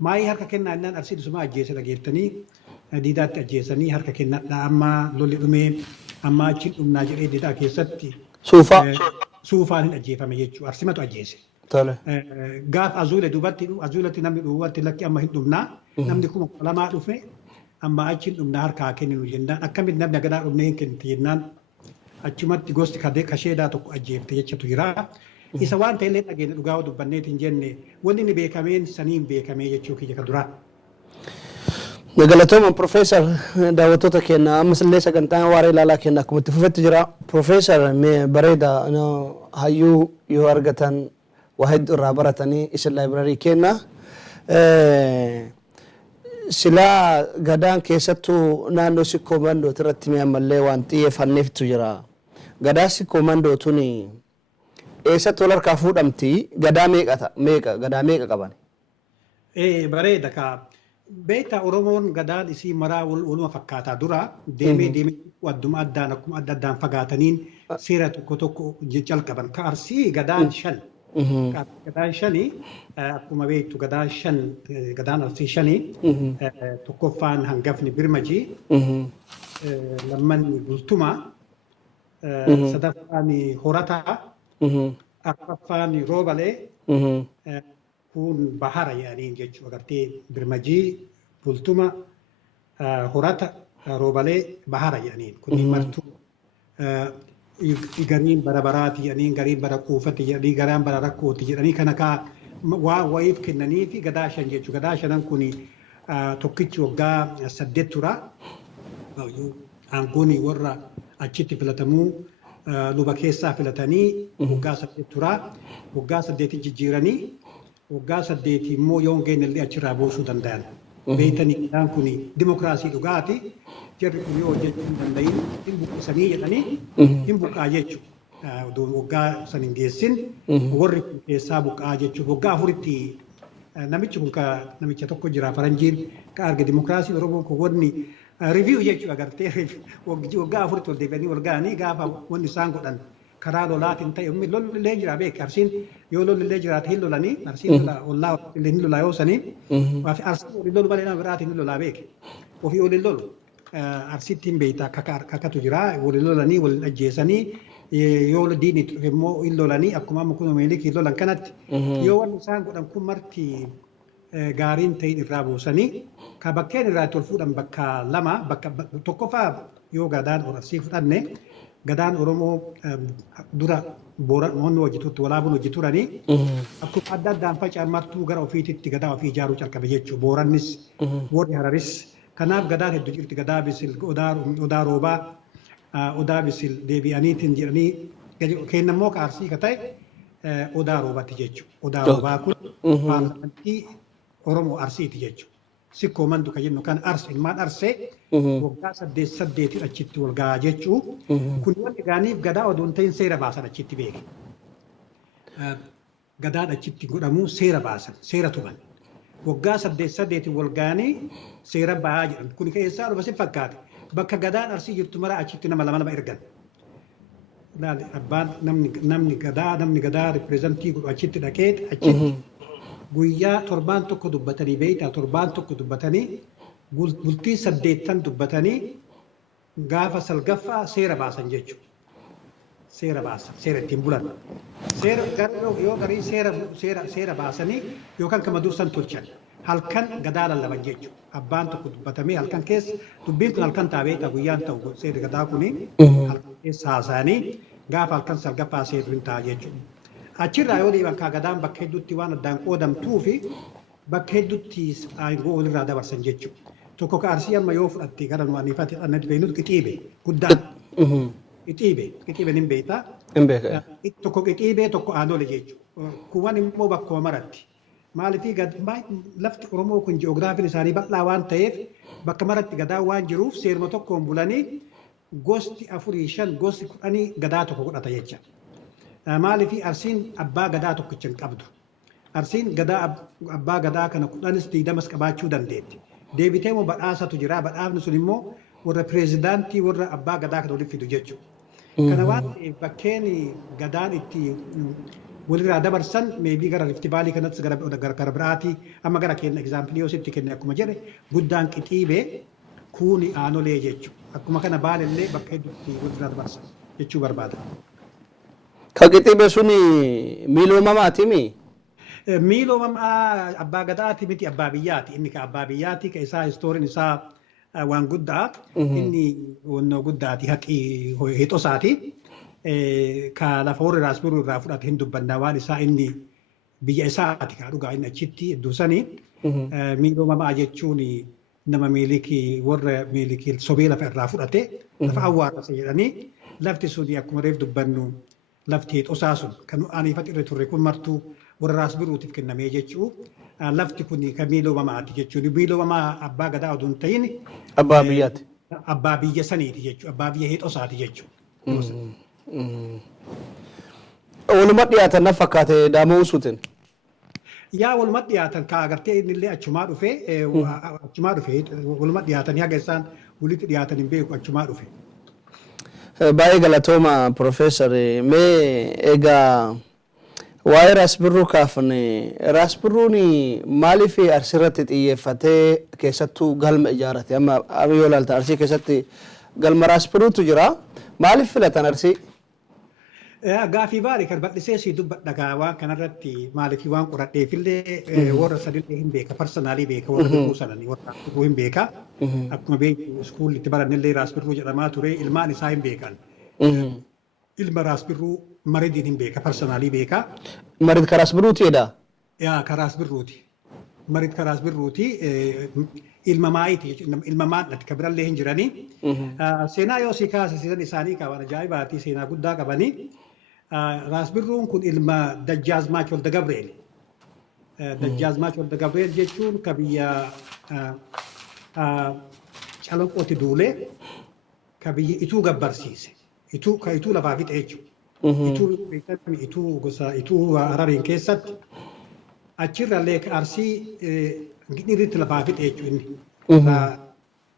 maayii harka kennaa innaan arsii dhusuma ajjeese dhageettanii diidaatti ajjeesanii harka kennadhaa amma lolli dhumee amma achiin dhumnaa jedhee diidaa keessatti suufaan hin ajjeefame jechuu arsimatu ajjeese. Gaaf azuule duubatti azuulatti namni duubatti lakki amma hin dhumnaa namni kuma lamaa dhufe amma achiin dhumnaa harkaa kenninu jennaan akkamitti namni agadaa dhumnee hin kennite jennaan achumatti gosti kasheedaa tokko ajjeefte jechatu jira. Isa waan ta'ellee dhageenya dhugaa dubbanneet hin jenne wanni ni beekameen saniin beekamee jechuu kiyya ka duraa. Galatooma Profeesar daawwattoota keenya ammas illee sagantaan waaree ilaalaa keenya akkuma itti fufetti jira. Profeesar bareeda hayyuu yoo argatan waa hedduu irraa baratanii isin laayibraarii keenya. Silaa gadaan keessattuu naannoo sikkoo mandooti irratti ammallee waan xiyyeeffanneeftu jira. Gadaa sikkoo mandoo tuni eessatti wal harkaa fuudhamti? Gadaa meeqa qaban? Bareeda ka. Beektaa Oromoon gadaan isii maraa waluma fakkaataa dura deemee wadduma addaan akkuma addaan fagaataniin seera tokko jalqaban. Ka Arsii gadaan 5. Gadaan 5 akkuma beektu gadaan 5 gadaan Arsii 5 tokkoffaan hangafni Birmajii lammanni Bultumaa sadaffaan Horataa arfaffaan Roobalee kun bahara yaaniin jechuudha agartee Birmajii Bultuma Horata Roobalee bahara yaaniin kun martuu gariin bara baraati yaaniin gariin bara kuufati yaanii garaan bara rakkooti jedhanii kana kaa waa wayiif kennanii fi gadaa 5 jechuudha gadaa 5 kun tokkichi waggaa 8 tura aangoon warra achitti filatamuu luba keessaa filatanii waggaa 8 tura waggaa 8 jijjiiranii waggaa 8 immoo yoo ngeen illee achirraa buusuu danda'an. Beeytanii isaan kun dimokiraasii dhugaati. Jarri kun yoo hojjechuu hin danda'in hin buqqisanii jedhanii hin buqqaa jechuudha. Waggaa san hin geessin warri kun keessaa buqqaa jechuudha. Waggaa 4tti namichi kun namicha tokko jira faranjiin ka arge dimokiraasii Oromoo kun wanni review jechuudha agartee waggaa 4tti wal deebi'anii wal ga'anii gaafa wanni isaan godhan karaa lolaatiin ta'e lolli illee jira beek Arsiin yoo lolli illee jiraate hin lolanii Arsiin ollaa illee hin lolaa yoo sanii Arsiin waliin lolu malee nama biraatiin hin lolaa beek ofii waliin lolu Arsiitti hin beektaa kakatu jira waliin lolanii waliin ajjeesanii yoo diinii immoo hin lolanii akkuma amma kun meelikii lolan kanatti yoo wanni isaan godhan kun marti gaariin ta'in irraa buusanii ka bakkeen irraa itti ol fuudhan bakka 2 bakka tokkoffaa yoo gadaan Arsii fudhanne gadaan Oromoo dura Booranoonni hojjetutti walaabuun hojjeturanii akkuma adda addaan faca'an martuu gara ofiititti gadaa ofii ijaaruu calqabe jechuudha. Boorannis warri Hararis kanaaf gadaan hedduu jirti gadaa Bisil Odaa Roobaa Odaa Bisil deebi'aniitiin jedhanii kennammoo ka Arsii ka ta'e Odaa Roobaatti jechuudha. Odaa Roobaa kun paarlamentii Oromoo Arsiiti jechuudha. Sikkoo mandu ka jennu kan Arse ilmaan Arsee waggaa 8 achitti wal gahaa jechuu kun wanti gaaniif gadaa oduun ta'in seera baasan achitti beeke. Gadaan achitti godhamu seera baasan seera tuman waggaa 8 wal gaanii seera bahaa jedhan kun keessaa dhufa si fakkaate bakka gadaan Arsii jirtu mara achitti nama lama ergan. Abbaan namni gadaa ripireezantii godhu achitti dhaqee achitti guyyaa 7 tokko dubbatanii beeytaa 7 tokko dubbatanii bultii 8 dubbatanii gaafa salgaffaa seera baasan jechuudha. Seera baasan seera ittiin bulan. Seera yoo garii seera baasanii yookaan kama dursan tolchan halkan gadaa lallaban jechuudha. Abbaan tokko dubbatamee halkan keessa dubbiin kun halkan taabeetaa guyyaan ta'u seera gadaa kuni halkan keessa haasa'anii gaafa halkan salgaffaa seerri hin ta'a jechuudha. Achirraa yoo deeman kaa gadaan bakka hedduutti waan addaan qoodamtuu fi bakka hedduutti aangoo walirraa dabarsan jechuudha. Tokko ka Arsii amma yoo fudhatte gara nu aniifatti annatti beeknutu qixiibe guddaan. Qixiibe ni beektaa. Tokko qixiibee tokko aanole jechuudha. Kuwwan immoo bakkuma maratti. Maaliifii lafti Oromoo kun ji'oogiraafiin isaanii bal'aa waan ta'eef bakka maratti gadaa waan jiruuf seeruma tokkoon bulanii gosti 4-5 gosti 10 gadaa tokko godhata jecha. Maaliifii Arsiin abbaa gadaa tokkicha hin qabdu. Arsiin gadaa abbaa gadaa kana 10 qabaachuu dandeetti. Deebitee immoo badhaasatu jira. Badhaafni sun immoo warra pireezidaantii warra abbaa gadaa kana waliif fidu jechuudha. Kana waan ta'eef bakkeen gadaan itti walirraa dabarsan meebii gara Rifti Vaalii kanattis gara biraatii amma gara kenna egzaampilii yoo sitti kenne akkuma jedhe guddaan qixiibee kuuni aanolee jechuudha. Akkuma kana baalillee bakka hedduutti walirraa dabarsan jechuu barbaada. Ka qixiibee suni miiloomamaatimi? Miiloomamaa abbaa gadaati miti abbaa biyyaati. Inni ka abbaa biyyaati ka isaa istooriin isaa waan guddaa inni wannoo guddaati haqii heexosaati ka lafa warri raasbiruu irraa fudhate hin dubbanna waan isaa inni biyya isaati ka dhugaa inni achitti iddoo sanii miidhoomamaa jechuun nama miilikii warra miilikii sobee lafa irraa fudhate lafa awwaarasa jedhanii lafti suni akkuma reef dubbannu lafti heexosaa sun kan aniifat irra turre kun martuu warra raasbiruutiif kennamee jechuu lafti kun kan miidhoomamaati jechuun miidhoomamaa abbaa gadaa oduu hin ta'in abbaa biyyaati. Abbaa biyya saniiti jechuudha. Abbaa biyya heexosaati jechuudha. Walumaa dhiyaatan na fakkaate daamoo usuutin. Yaa walumaa dhiyaatan ka agartee innillee achumaa dhufee walumaa dhiyaatan haga isaan walitti dhiyaatan hin beeku achumaa dhufe. Baay'ee galatooma Profeesar mee egaa waa'ee raasbirruu kaafne raasbirruun maaliif arsirratti xiyyeeffatee keessattuu galma ijaarate amma yoo ilaalta arsii keessatti galma raasbirruutu jira maaliif filatan arsii? Gaafii baarii kan bal'isee si dubbadha waan kanarratti maaliif waan qoradheefillee warra sadillee hin beeka parsanaalii beeka warra dubbuu sananii warra raasbirruu hin beeka akkuma beeku iskuulitti barannillee raasbirruu jedhamaa ture ilmaan isaa hin beekan. Ilma raasbirruu maridiin hin beeka parsanaalii beeka. Marid ka raasbirruuti jedha? Yaa ka raasbirruuti. Marid ka raasbirruuti ilma maayiti ilma maadhati ka birallee hin jiranii. Seenaa yoo si kaase seenaan isaanii qaban ajaa'ibaati seenaa guddaa qabanii. Raasbirruun kun ilma Dajjaazmaach Walda Gabreel. Dajjaazmaach Walda Gabreel jechuun ka biyya Calanqootti duulee ka biyya Ituu gabbarsiise. Ituu lafaa fixe jechuudha. Ituu gosa ituu Harariin keessatti achirrallee arsii gidhirritti lafaa fixe jechuudha.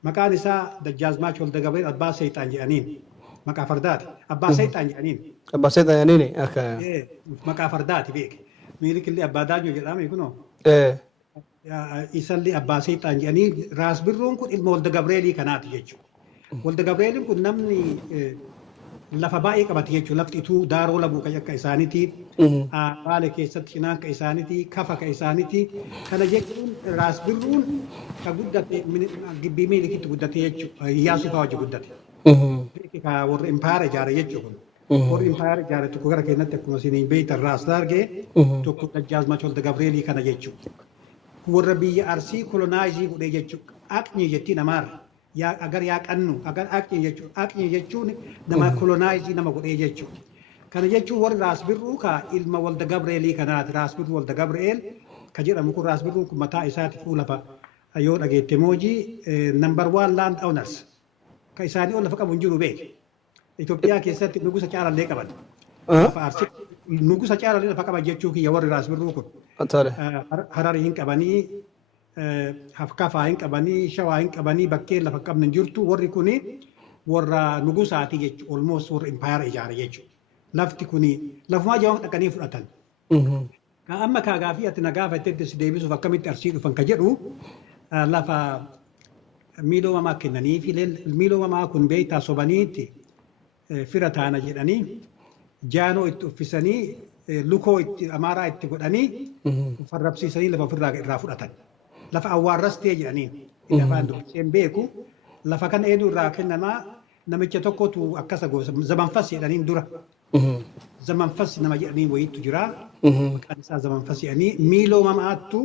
Maqaan isaa Dajjaazmaach Walda Gabreel abbaa seexaan jedhaniin maqaa fardaati. Abbaa seexaan jedhaniin. Abbaa seexaan jedhaniin? Maqaa fardaati beeke. Miilikillee abbaa daanyoo jedhame kunoo. Isallee abbaa seexaan jedhanii raasbirruun kun ilma Walda Gabreelii kanaati jechuudha. Walda Gabreeliin kun namni lafa baay'ee qabate jechuudha. Lafti ituu daaroo labuu kan akka isaaniiti. Baale keessatti cinaan kan isaaniiti. Kafa kan isaaniiti. Kana jechuun raasbirruun kan guddate gibbii miilikitti guddate jechuudha. Iyyaasuu fa'aa wajji guddate. Ka warra impaayara ijaare jechuudha. Warri impaayara ijaare tokko gara keenyatti akkuma isin beektan raasnaa argee tokko Dajjaazmaach Walda Gabreelii kana jechuudha. Warra biyya Arsii kolonaaizii godhee jechuudha. Aqni jettii namaarra. Agar yaaqannu agar aqni jechuun nama kolonaaizii nama godhee jechuudha. Kana jechuun warri raasbirruu ka ilma Walda Gabreelii kanaati raasbirruu Walda Gabreel ka jedhamu kun raasbirruun kun mataa isaati fuulafa yoo dhageette moojii number 1 land owners ka isaanii ol lafa qabu hin jiru beeke. Itoophiyaa keessatti nugusa caalallee qaban. Nugusa caalallee lafa qaban jechuu kiyya warri raasbirruu kun. Hararii hin qabanii Kafaa hin qabanii Shawaa hin qabanii bakkee lafa qabnan jirtu warri kuni warra nugusaati jechuudha. Almost warra impaayara ijaare jechuudha. Lafti kuni lafumaa jawaan dhaqanii fudhatan. Amma kaa gaafii ati na gaafatte si deebisuuf akkamitti arsii dhufan ka jedhu lafa miidhoomamaa kennanii fi miidhoomamaa kun beektaa sobaniitti fira taana jedhanii jaanoo itti uffisanii lukoo itti amaaraa itti godhanii farrabsiisanii lafa ofirraa irraa fudhatan. Lafa awwaarrastee jedhaniin inni afaan dubbiseen beeku lafa kana eenyu irraa kennamaa namicha tokkotu akkasa gosa zamanfas jedhaniin dura. Zamanfas nama jedhanii wayiitu jira. Maqaan isaa zamanfas jedhanii miidhoomamaattu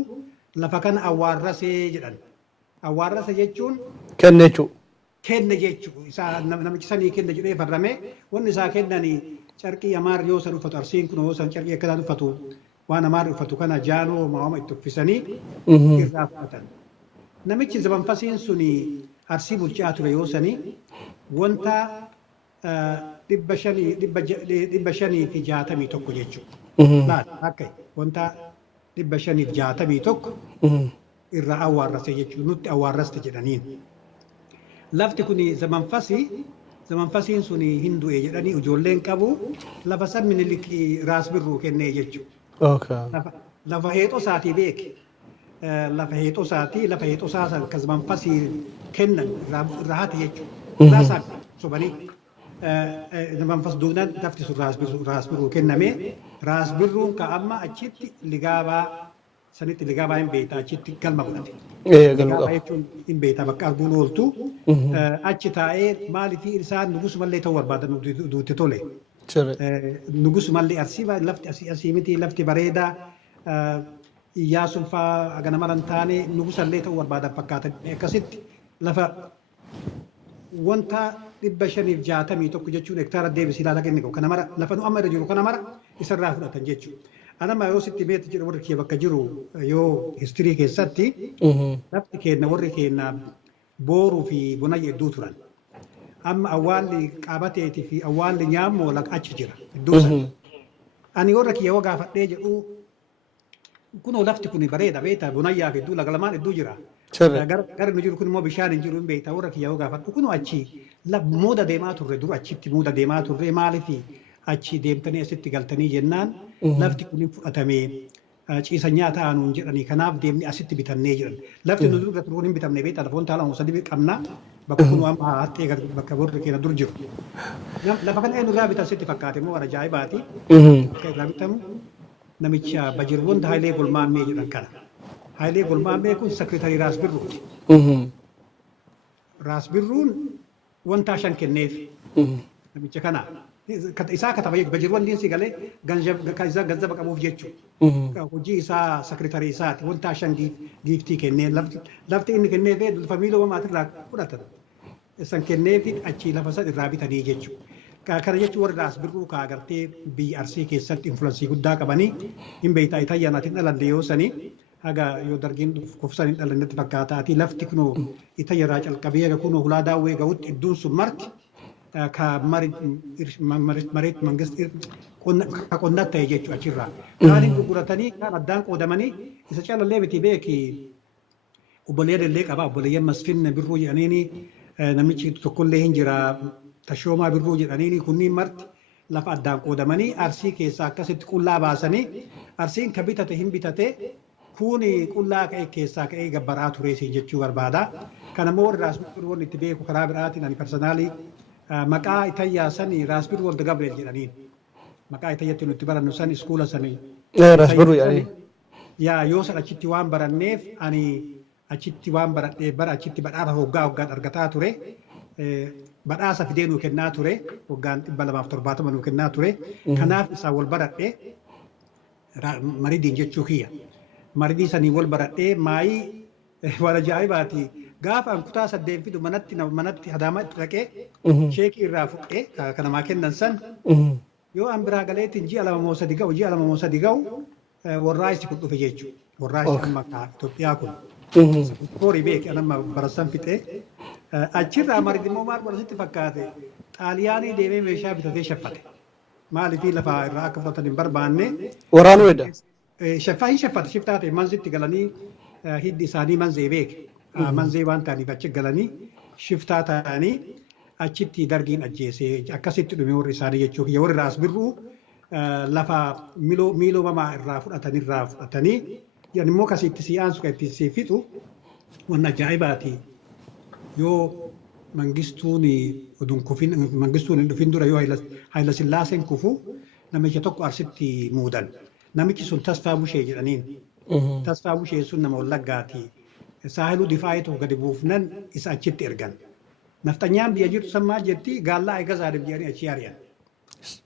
lafa kana awwaarrasee jedhan. Awwaarrasa jechuun kenne jechuudha. Kenne jechuudha. Isaa namichi sanii kenne jedhee farrame wanni isaa kennanii carqii amaarri yoo san uffatu arsiin kun yoo san carqii akkanaan uffatu waan amaarri uffatu kana jaanoo maama itti uffisanii irraa fudhatan. Namichi zamanfasiin suni arsii bulchaa ture yoo sanii wanta 561 jechuudha. Akka wanta 561 irraa awwaarrase jechuudha. Nutti awwaarraste jedhaniin. Lafti kun zamanfasiin suni hin du'e jedhanii ijoolleen qabu lafa san minilikii raasbirruu kennee jechuudha. Lafa heexosaatii beeke. Lafa heexosaa san ka zamanfasii kennan irraa hate jechuudha. Raasaan sobanii zamanfas duunaan lafti sun raasbirruu kenname. Raasbirruun ka amma achitti ligaabaa sanitti ligaa baay'een beektaa achitti galma godhate. Galma qaba. Jechuun hin beektaa bakka arguun ooltu achi taa'ee maaliif isaan nugusumallee ta'uu barbaadan duutti tole. Nugusumallee arsii lafti asii miti lafti bareedaa Iyyaasuun fa'aa ganama lan taane nugusallee ta'uu barbaadan fakkaatan akkasitti lafa wanta 561 jechuun hektaara deebisii ilaala kenni qabu kana mara lafa nu amma irra jiru kana mara isarraa fudhatan jechuudha. Anama yoo sitti meetti jedhu warri kee bakka jiru yoo histirii keessatti lafti keenya warri keenya booruu fi bonayya hedduu turan. Amma awwaalli qabateetii fi awwaalli nyaammoo achi jira iddoo sana. Ani warra kiyya yoo gaafadhee jedhu kunoo lafti kun bareeda beektaa bonayyaa fi hedduu laga lamaan hedduu jira. Gara nu jiru kun immoo bishaan hin jiru hin beektaa warra kiyya yoo gaafadhu kunoo achi muuda deemaa turre dur achitti muuda deemaa turre maaliif achi deemtanii asitti galtanii jennaan lafti kun fudhatamee ciisa nyaataa aanuun jedhanii kanaaf deemni asitti bitannee jedhan. Lafti nu dura turuun hin bitamne beektaa lafoon taala sadii qabna bakka kun waan hattee bakka warri keenya dur jiru. Lafa kana eenyu irraa bitan sitti fakkaate immoo waan ajaa'ibaati. Akka irraa bitamu namicha Bajirwoon Haayilee Golmaammee jedhan kana. Haayilee Golmaammee kun sekreetarii Raas Birruuti. Raas Birruun wanta shan kenneef namicha kana. Isaa kataba Bajirwoon diinsi galee ganzaba qabuuf jechuudha. Hojii isaa sekreetarii isaati wanta shan giiftii kennee lafti inni kenneef famiiloo mamaatirraa fudhatan. Isan kenneef achi lafa san irraa bitanii jechuudha. Kana jechuun warri Raas Birruu kaagartee biyya Arsii keessatti influensii guddaa qabanii hin beektaa Itayyaanaatiin dhalandee yoo sanii haga yoo dargiin kofsan hin dhalannetti fakkaataati lafti kunoo Itayyarraa calqabee haga kunoo hulaa daawwee ga'utti iddoon sun marti ka mareet mangistii qonnat ta'e jechuudha achirraa. Kaaniin gurguratanii kaan addaan qoodamanii isa calallee miti beeki obboleeyyan illee qaba obboleeyyan Masfin Birruu jedhaniini namichi tokkollee hin jira. Tashoomaa Birruu jedhanii kunniin marti lafa addaan qoodamanii Arsii keessaa akkasitti qullaa baasanii Arsiin ka bitate hin bitate kuni qullaa ka'e keessaa ka'ee gabbaraa tureesii jechuu barbaada. Kana immoo warri Raas Birruu itti beeku karaa biraatiin ani parsanaalii maqaa Itayyaa sanii Raas Birruu Walda Gabriel jedhaniin maqaa Itayyatti nuti barannu san iskuula sanii. Raas Birruu jedhanii. Yaa yoo san achitti waan baranneef ani achitti waan baradhee bara achitti badhaasa hoggaan argataa ture. Badhaasa fidee nuu kennaa ture waggaan 270 nuu kennaa ture kanaaf isaa wal baradhee maridiin jechuu kiyya maridii sanii wal baradhee maayii waan ajaa'ibaati gaafa an kutaa 8 fidu manatti hadaama itti dhaqee sheekii irraa fuudhee kana maa kennan san yoo an biraa galeetiin ji'a 2 moo 3 ga'u warraa isi kun dhufe jechuudha warraa isi amma Itoophiyaa kun horii beeki anamma barasan fixee achirraa maridii immoo maal barasitti fakkaate xaaliyaanii deemee meeshaa bitatee shaffate maaliifii lafa irraa akka fudhatan hin barbaanne waraanuu edda hin shaffate shiftaa ta'e manzitti galanii hiddi isaanii manzee beeke manzee waan ta'aniif achi galanii shiftaa ta'anii achitti dargiin ajjeesee akkasitti dhume warri isaanii jechuu kiyya warri Raas Birruu lafa miiloo mamaa irraa fudhatanii yan immoo kasitti si'aansu kan itti si fixu waan ajaa'ibaati yoo mangistuun hin dhufin dura yoo Haayila Sillaaseen kufu namicha tokko Arsitti muudan namichi sun Tasfaa Bushee jedhaniin Tasfaa Bushee sun nama Wallaggaati saahiluu difaayitu gadi buufnan isa achitti ergan naftanyaan biyya jirtu san maal jetti gaallaa eegazaanim jedhanii achi ari'an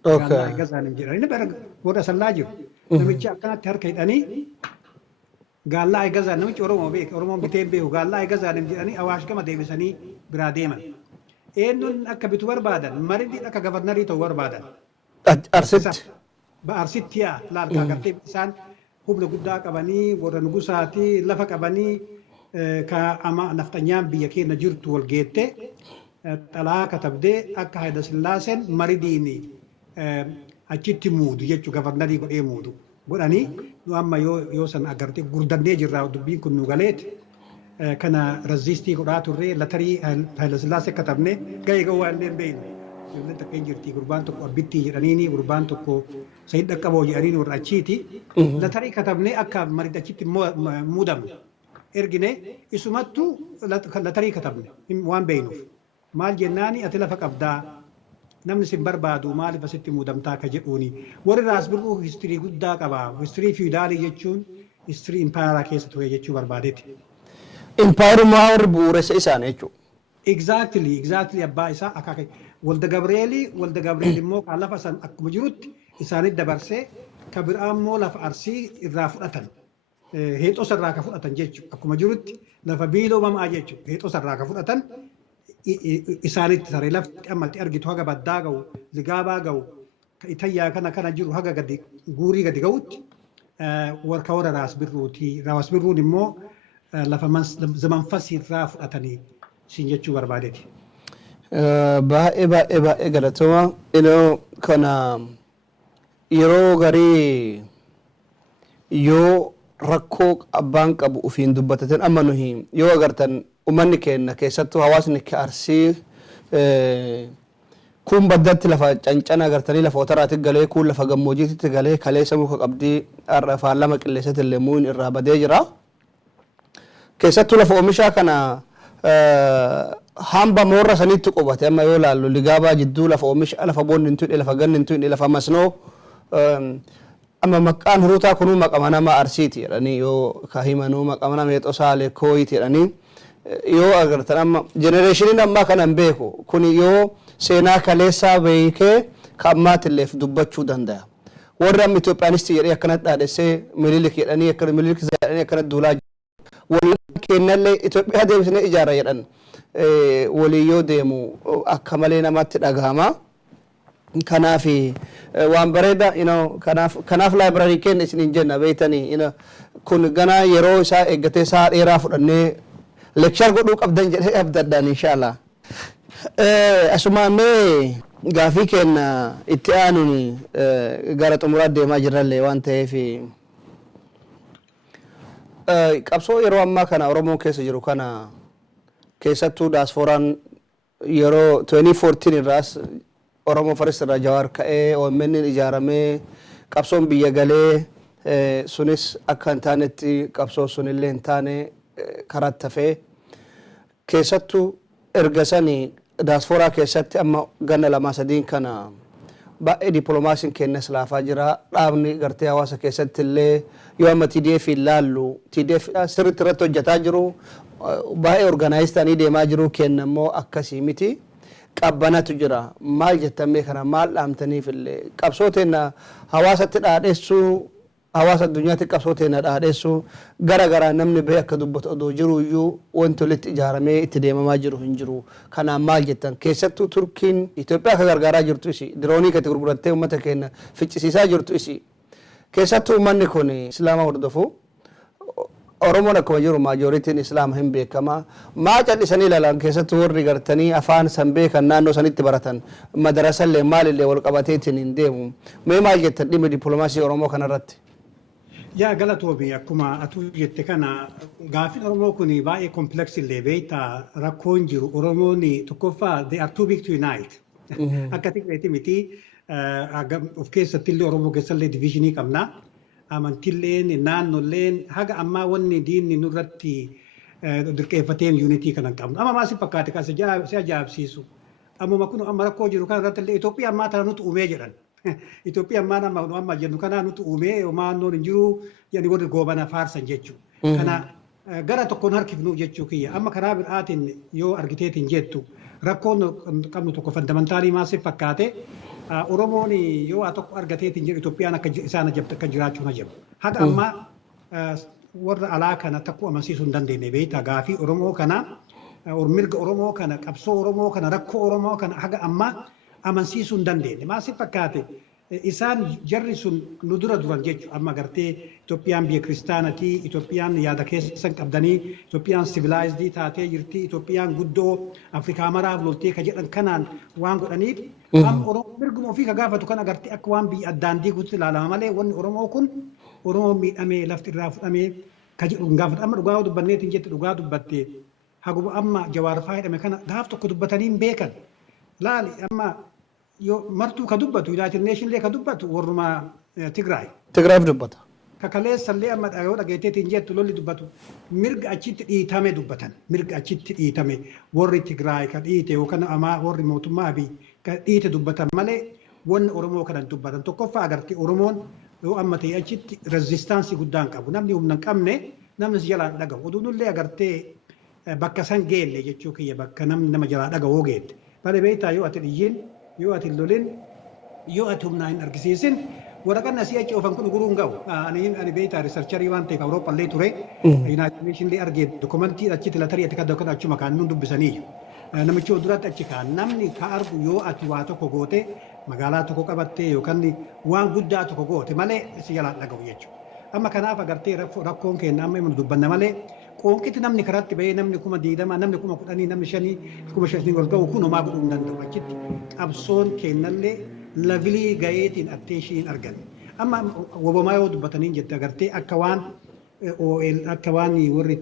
gaallaa eegazaanim jedhanii warra sallaa jiru namicha akkanatti harka hidhanii gaallaa eegazaa namichi Oromoon biteen beeku gaallaa eegazaanim jedhanii Awaash gama deebisanii biraa deeman. Eenyuun akka bitu barbaadan maridii akka gabarnarii ta'uu barbaadan. Arsitti. Arsitti yaa laalkaa gartee isaan humna guddaa qabanii warra nugusaati lafa qabanii ka ama naftanyaan biyya keenya jirtu wal geette xalaa katabdee akka Haayila Sillaaseen maridiin achitti muudu jechuu gabarnarii godhee muudu. Godhanii nu amma yoo san agartee gurdannee jirraa dubbiin kun nu galeeti kana razistii godhaa turree latarii Haayila Sillaasee katabne ga'ee ga'uu waan illee beekne ijoolleen takka hin jirti gurbaan tokko abbittii jedhaniini gurbaan tokko Sayid Dhaqqaboo jedhaniini warra achiiti latarii katabne akka maridi achitti muudamne ergine isumattu latarii katabne waan beeknuuf maal jennaani ati lafa qabdaa namni sin barbaadu maaliif asitti muudamtaa ka jedhuuni warri Raas Birruu histirii guddaa qaba histirii fiidaalii jechuun history empire keessa ture jechuu barbaadeeti. Empire maa warri bu'uuressa isaanii jechuudha. Exactly abbaa isaa akaaka walda Gabriel immoo kan lafa san akkuma jirutti isaanitti dabarsee kan biraa immoo lafa Arsii irraa fudhatan. Heexos irraa ka fudhatan jechuudha. Akkuma jirutti lafa biiloomamaa jechuudha. Heexos irraa ka fudhatan isaanitti saree lafti ammalti argitu haga baddaa ga'u, ligaabaa ga'u, itayyaa kana jiru haga gadi guurii gadi ga'utti warka warra raas birruuti. Raas birruun immoo lafa zamanfasii irraa fudhatanii siin jechuu barbaadeeti. Baay'ee galatoomaa. Kana yeroo garii yoo rakkoo abbaan qabu ufiin dubbataten amma nuhi yoo agartan uummanni keenya keessattuu hawaasni Arsii kun baddatti lafa cancana agartanii lafa otaraatti galee kun lafa gammoojjiitti galee kaleessa muka qabdii afaan lama qilleensatti illee muun irraa badee jira. Keessattuu lafa oomishaa kana hamba moorra sanitti qubate amma yoo laallu ligaabaa jidduu lafa oomisha lafa boonni hin lafa ganni hin lafa masnoo amma maqaan huruutaa kunuu maqama nama Arsiiti jedhanii yoo kahimanuu maqama nama Heexosaalee Kooyiti jedhanii yoo agartan amma jenereeshiniin ammaa kanan beeku kun yoo seenaa kaleessaa beekee ka ammaatilleef dubbachuu danda'a. Warri amma Itoophiyaanisti jedhee akkanatti dhaadhessee Minilik jedhanii akkana Minilik jedhanii akkanatti duulaa waliin kennallee Itoophiyaa deebisnee ijaara jedhan walii yoo deemu akka malee namatti dhagahama. Kanaaf waan bareeda kanaaf library keenya isin jenna beeytanii kun ganaa yeroo isaa eeggatee isaa dheeraa fudhannee lecture godhuu qabdan jedhee abdaddaan inshallah. Asuma mee gaafii keenya itti aanuun gara xumuraa deemaa jirrallee waan ta'eef qabsoo yeroo ammaa kana Oromoo keessa jiru kana keessattuu diasporaan yeroo 2014 irraas Oromoo Faris irraa Jawaar ka'ee OMN ijaaramee qabsoon biyya galee sunis akka hin taanetti qabsoo sunillee hin taane karaatti hafee keessattuu erga sanii diasporaa keessatti amma ganna lama sadiin kana baay'ee dippiloomaasiin kennas laafaa jira. Dhaabni gartee hawaasa keessatti illee yoo amma TDF ilaallu TDF sirriitti irratti hojjetaa jiru baay'ee organized ta'anii deemaa jiru kennammoo akkasii miti. Qabbanatu jira maal jettamee kana maal dhaamtaniif illee qabsoo teenya hawaasatti dhaadheessuu hawaasa addunyaatti qabsoo teenya dhaadheessuu gara namni bahee akka dubbatu odoo jiru iyyuu wanti walitti ijaaramee itti deemamaa jiru hin jiru. Kanaan maal jettan keessattuu Turkiin Itoophiyaa akka gargaaraa jirtu isi diroonii katti gurgurattee uummata keenya ficcisiisaa jirtu isi keessattuu uummanni kun Islaama hordofu Oromoon akkuma jiru maajoritiin Islaama hin beekama. Maa callisanii ilaalan keessattuu warri gartanii afaan san beekan naannoo sanitti baratan madarasallee maalillee wal qabateetiin hin deemu. Mee maal jettan dhimma dippiloomaasii Oromoo kanarratti? Yaa galatoomi akkuma atuu jette kana gaafiin Oromoo kun baay'ee kompleksii illee beektaa rakkoon jiru Oromoon tokkoffaa they are too big to unite. Akka Tigreetii miti of keessatti illee Oromoo keessallee diviizhinii qabna. Amantiilleen naannolleen haga ammaa wanni diinni nurratti dirqeeffateen yuunitii kana qabnu. Amma maasii fakkaate kan si ajaa'ibsiisu. Ammuma kun amma rakkoo jiru kana irratti illee Itoophiyaa ammaa tana nuti uumee jedhan. Itoophiyaa ammaa amma jennu kana nuti uumee maannoon hin jiru jedhanii warri goobana faarsan jechuudha. Kana gara tokkoon harkifnu jechuu kiyya. Amma karaa biraatiin yoo argiteetiin jettu rakkoon qabnu tokko fandamentaalii maasii fakkaate. Oromoon yoo waa tokko argateetiin jedhu Itoophiyaan akka isaan ajabte akka jiraachuu na jabu. Haga ammaa warra alaa kana takku amansiisuu hin dandeenye beektaa gaafii Oromoo kana mirga Oromoo kana qabsoo Oromoo kana rakkoo Oromoo kana haga ammaa amansiisuu hin dandeenye. Maasii fakkaate isaan jarri sun nu dura duran jechuudha. Amma gartee Itoophiyaan biyya kiristaanatii, Itoophiyaan yaada keessan qabdanii, Itoophiyaan sivilaayizdii taatee jirti, Itoophiyaan guddoo Afrikaa maraaf loltee ka jedhan kanaan waan godhaniif Oromoo mirguma ofii ka gaafatu kan agartee akka waan biyya addaan diiguutti ilaalama malee wanni Oromoo kun Oromoo miidhamee lafti irraa fudhamee ka jedhu hin gaafatu. Amma dhugaa dubbanneetiin jette dhugaa dubbattee haguma amma Jawaar faa jedhame kana gaaf tokko dubbatanii hin beekan. Laali amma yoo martuu ka dubbatu United Nation lee ka dubbatu warruma Tigraay. Tigraayif dubbata. Kakaleessallee amma yoo dhageetteetiin jettu lolli dubbatu mirga achitti dhiitame dubbatan mirga achitti dhiitame warri Tigraay ka dhiite yookaan amaa warri mootummaa fi ka dhiite dubbatan malee wanni Oromoo kana dubbatan tokkoffaa agartee Oromoon yoo amma ta'e achitti rezistaansi guddaan qabu namni humna hin qabne namni si jalaan dhagahu oduunillee agartee bakka san geelle jechuu kiyya bakka namni nama jalaa dhagahuu geette malee beektaa yoo ati dhiyyiin yoo ati lolin yoo ati humnaa hin argisiisin waraqaan asii achi oofan kun guruu hin ga'u ani beektaa riisarcharii waan ta'eef awurooppallee ture yuunaayitid neeshinillee argee dokumentii achitti latarii ati kadda kan achuma kaan nun dubbisanii namichi duratti achi kaan namni ka argu yoo ati waa tokko goote magaalaa tokko qabattee yookaan waan guddaa tokko goote malee si jalaan dhagahu jechuudha. Amma kanaaf agartee rakkoon keenya amma himu dubbanna malee qoonqiti namni karaatti bahee namni 20,000 namni 10,000 namni 5,000 ol ga'u kun homaa godhuu hin danda'u achitti qabsoon keenyallee lavilii gaheetiin atteenshiin argan. Amma wobomaa yoo dubbatanii jette agartee akka waan warri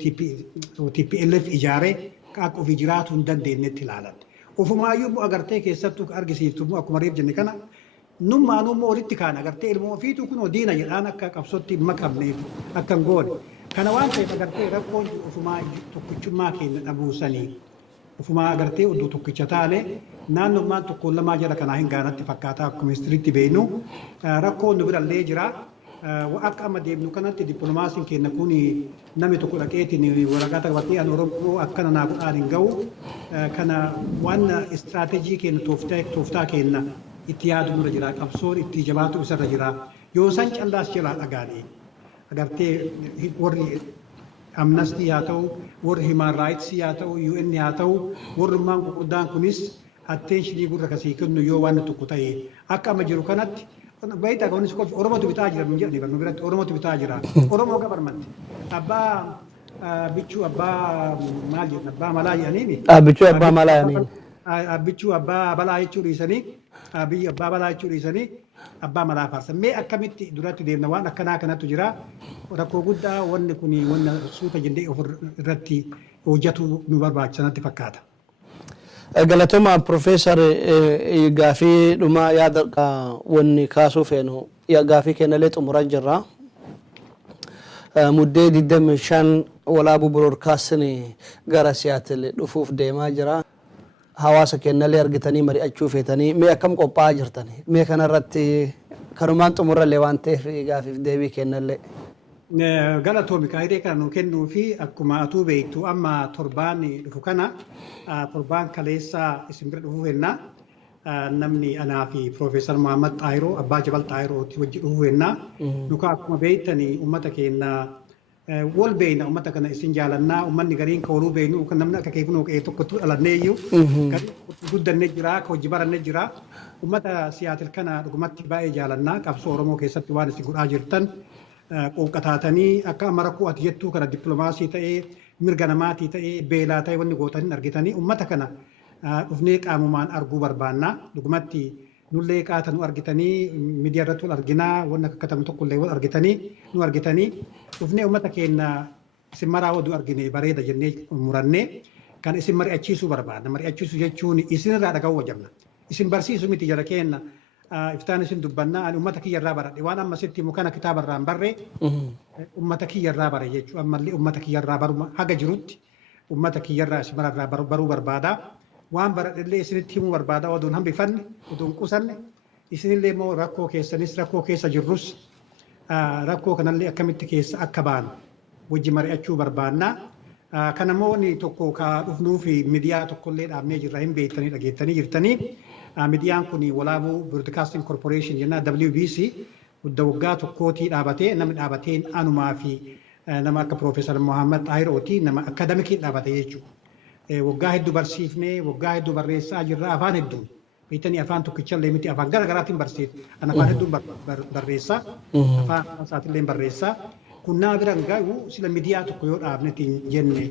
TPLF ijaaree akka ofii jiraatu hin dandeenyetti ilaalan. Ofumaayyuu agartee keessattuu argisiiftu akkuma reef jenne kana nummaanummoo walitti kaan agartee ilmoo ofiitu kun diina jedhaan akka qabsootti hin maqamneef akka hin goone. Kana waan ta'eef agartee rakkoon ofumaa tokkichummaa keenya dhabuusanii ofumaa agartee iddoo tokkicha taane naannummaan tokko lamaa jala kanaa hin gaanatti fakkaataa akkuma ministiriitti beeknu rakkoon nu birallee jira. Akka amma deemnu kanatti dippiloomaasiin keenya kun namni tokko dhaqeetiin waraqaa qabatee an Oromoo akkana naa godhaan hin ga'u. Kana waan istiraateejii keenya tooftaa keenya itti yaadu nurra jira qabsoon itti jabaatu isarra jira. Yoo san callaas jalaa dhagaanii agartee warri amnestii haa ta'u warri human rights haa ta'u UN haa ta'u warrummaan gurguddaan kunis atteenshinii gurra kasii kennu yoo waan tokko ta'e akka amma jiru kanatti baay'ee kunis Oromootu bitaa jira min jedhani barnu biratti Oromootu bitaa jira Oromoo gabarmanti abbaa bichuu abbaa maal jedhan abbaa malaa jedhaniini bichuu abbaa malaa jedhaniini bichuu abbaa balaa jechuu dhiisanii biyya abbaa balaa jechuu dhiisanii abbaa malaa faarsan mee akkamitti duratti deemna waan akkanaa kanattu jira rakkoo guddaa wanni kun wanna suuta jennee of irratti hojjetu nu barbaachisanatti fakkaata. Galatoma Profeesar gaafii dhuma yaada wanni kaasuu feenu gaafii kennallee xumuran jirra. Muddee 25 walaabuu biroodkaastiin gara Siyaatil dhufuuf deemaa jira. Hawaasa kennallee argitanii mari'achuu feetanii mee akkam qophaa'aa jirtanii mee kanarratti kanumaan xumurallee waan ta'eef gaafiif deebii kennallee. Galatoomi kaayidee kana nu kennuu fi akkuma atuu beektu amma torbaan dhufu kana torbaan kaleessaa isin bira dhufuu fennaa namni anaa fi Profeesar Muhammad Xaayiroo abbaa Jabal Xaayirooti wajji dhufuu fennaa nuka akkuma beektanii uummata keenya wal beeyna uummata kana isin jaalannaa uummanni gariin ka waluu beeynu kan namni akka keekunu qe'ee tokkotti dhalannee iyyuu guddannee jira ka hojii barannee jira uummata Siyaatil kana dhugumatti baay'ee jaalannaa qabsoo Oromoo keessatti waan isin godhaa jirtan qoqqataatanii akka amma rakkoo ati jettuu kana dippiloomaasii ta'ee mirga namaatii ta'ee beelaa ta'ee wanni gootanii argitanii uummata kana dhufnee qaamumaan arguu barbaannaa dhugumatti nullee qaata nu argitanii miidiyaa irratti wal arginaa wanna akkatamu tokkollee wal argitanii nu argitanii dhufnee uummata keenya isin maraa waduu argine bareeda jennee murannee kan isin mari'achiisuu barbaadna mari'achiisuu jechuun isinirraa dhaga'uu wajjabna isin barsiisu miti jara keenya iftaan isin dubbannaa ani uummata kiyyarraa baradhe waan amma sitti himu kana kitaabarraan barree uummata kiyyarraa bare jechuudha ammallee uummata kiyyarraa baru haga jirutti uummata kiyyarraa isin mararraa baruu barbaada waan baradhellee isinitti himuu barbaada oduun hambifanne oduun qusanne isinillee immoo rakkoo keessanis rakkoo keessa jirrus rakkoo kanallee akkamitti keessa akka baanu wajji mari'achuu barbaannaa. Kana mooni tokko ka dhufnuu fi miidiyaa tokkollee dhaabnee jirra hin beektanii dhageettanii jirtanii. Miidiyaan kun walaabuu Broadcasting Corporation jenna WBC guddaa waggaa tokkootii dhaabatee namni dhaabateen anumaa fi nama akka Profeesar Muhammad Xaayirooti nama akademikii dhaabate jechuudha. Waggaa hedduu barsiifnee waggaa hedduu barreessaa jirra afaan hedduun beektanii afaan tokkichallee miti afaan garaagaraatiin barsiifne an afaan hedduun barreessaa afaan isaatillee barreessaa kun nama biraan gahu sila miidiyaa tokko yoo dhaabnetiin jenne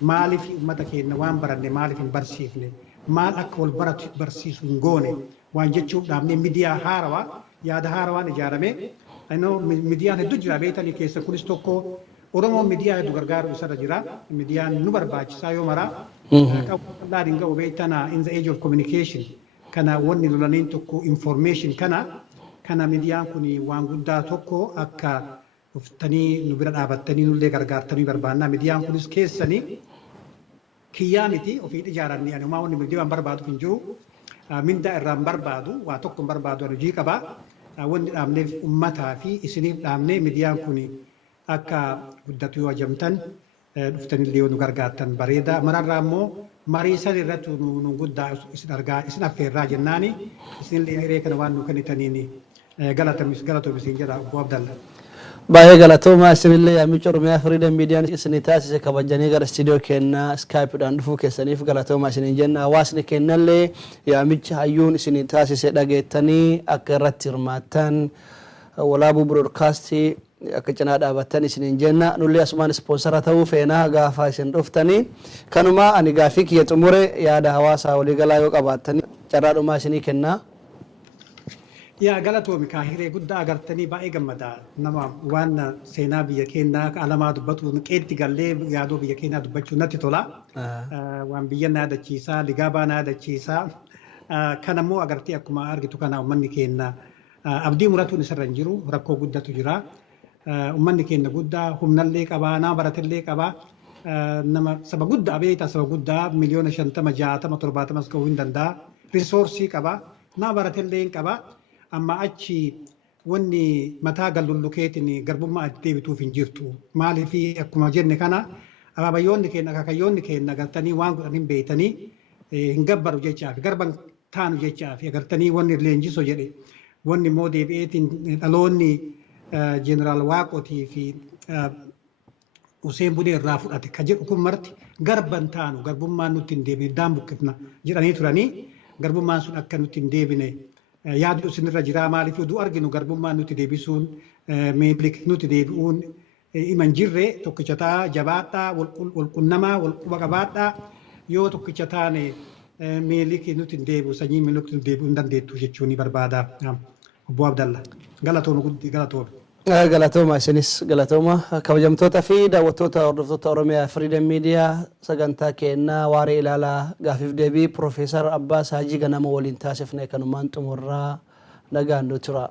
maaliif uummata keenya waan baranne maaliif hin barsiifne maal akka wal baratu barsiisu hin goone waan jechuuf dhaabnee miidiyaa haarawaa yaada haarawaan ijaarame miidiyaan hedduu jira beektanii keessa kunis tokko Oromoo miidiyaa hedduu gargaaru isarra jira miidiyaan nu barbaachisaa yoo maraa qabu hin ga'u beektana in the age of communication kana wanni lolaniin tokko information kana miidiyaan kun waan guddaa tokko akka dhuftanii nu bira dhaabattanii nullee gargaartanii barbaannaa miidiyaan kunis keessanii kiyyaa miti ofii ijaaranii ani uumaa wanni miidiyaan barbaadu hin jiru mindaa irraan barbaadu waa tokko barbaadu hojii qabaa wanni dhaabneef uummataa fi isiniif dhaabnee miidiyaan kun akka guddatu yoo ajamtan dhuftanillee yoo nu gargaartan bareeda. Mararraa immoo marii san irratti nu guddaa isin affeerraa jennaani isinillee hiree kana waan nu kennitaniin galatoomis jedha obbo Abdalla. Baay'ee galatooma isinillee yaamicha Oromiyaa Freedom Media isinii taasise kabajanii gara istiidiyoo keenyaa Skype'dhaan dhufuu keessaniif galatooma isiniin jenna. Hawaasni keenyallee yaamicha hayyuun isinii taasise dhageettanii akka irratti hirmaattan walaabuu broadcastii akka cinaa dhaabattan isiniin jenna. Nullee asumaan ispoonsara ta'uu feenaa gaafa isin dhuftanii kanuma ani gaafii kiyya xumure yaada hawaasaa waliigalaa yoo qabaattanii carraadhumaa isinii kennaa. Yaa galatoomi hiree guddaa agartanii baay'ee gammadaa nama waan seenaa biyya keenyaa alamaa dubbatu qeetti gallee yaadoo biyya keenyaa dubbachuu natti tola. Waan biyya na yaadachiisaa ligaabaa na yaadachiisaa kan ammoo agartee akkuma argitu kana uummanni keenya abdii muratuun isarra hin jiru rakkoo guddatu jira. Uummanni keenya guddaa humnallee qabaa nama baratillee qabaa nama saba guddaa beektaa saba guddaa miliyoona 50 60 70 gahuu hin danda'a risoorsii qabaa nama baratillee hin qabaa. Amma achi wanni mataa gallullukeetiin garbummaa itti deebituuf hin jirtu. Maaliif akkuma jenne kana abaabayyoonni keenya akakayyoonni keenya agartanii waan godhanii beeytanii hin gabbaru jechaaf garban taanu jechaaf agartanii wanni leenjisoo jedhe wanni immoo deebi'eetiin dhaloonni jeneraal Waaqotii fi Useen Budee irraa fudhate ka jedhu kun marti garban taanu garbummaan nutti hin deebine daan buqqifna jedhanii turanii garbummaan sun akka nutti hin deebine. Yaadu isinirra jira maaliif oduu arginu garbummaan nuti deebisuun meebilik nuti deebi'uun iman jirre tokkicha ta'a jabaadhaa walqunnamaa walquba qabaadhaa yoo tokkicha taane meelik nuti deebi'u sanyii meelik nuti deebi'uu hin dandeettu jechuun ni barbaada. Obbo Abdalla galatooma guddi galatooma. Galatooma isinis galatooma kabajamtoota fi daawwattoota hordoftoota Oromiyaa Freedom Media sagantaa keenyaa waaree ilaalaa gaafiif deebii Profeesar Abaasi Hajjii Ganamo waliin taasifne kanumaan xumurraa nagaan nu tura.